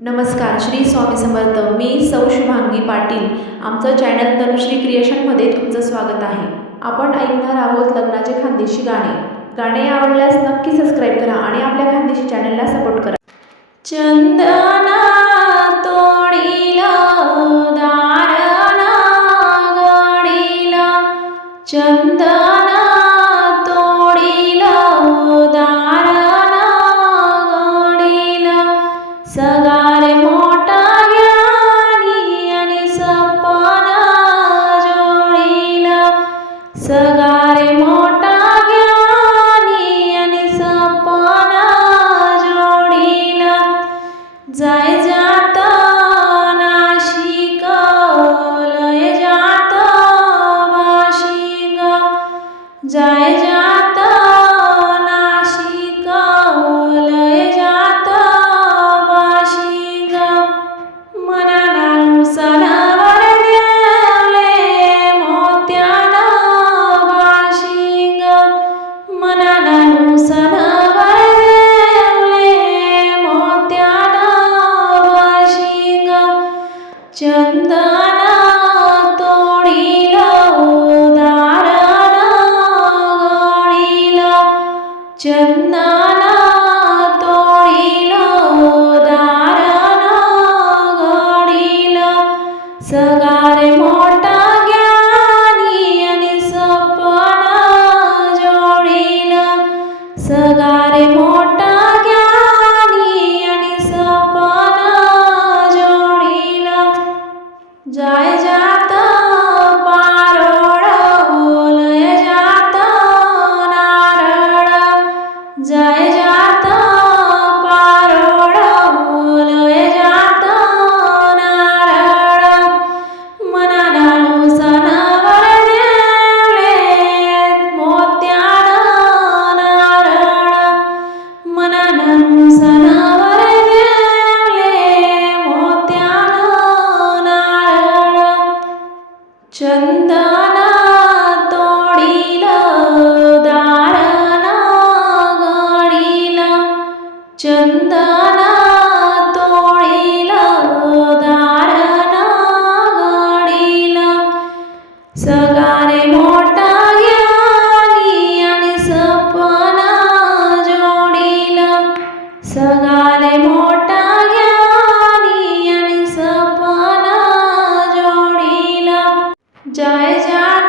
नमस्कार श्री स्वामी समर्थ. मी सौ शुभांगी पाटील. आमचं चॅनल तनुश्री क्रिएशनमध्ये तुमचं स्वागत आहे. आपण ऐकणार आहोत लग्नाचे खानदेशी गाणे. गाणे आवडल्यास नक्की सबस्क्राईब करा आणि आपल्या खानदेशी चॅनलला सपोर्ट करा. चंदना तोडीला दारणा चंदना तोडीला दारणा गडीला. सगारे जाय जात पारोळ लय जात नारळ. मनाला सणावर द्याले मोत्यानं नारळ. मनाला सणावर द्याले मोत्यानं नारळ. चंद জয় জয়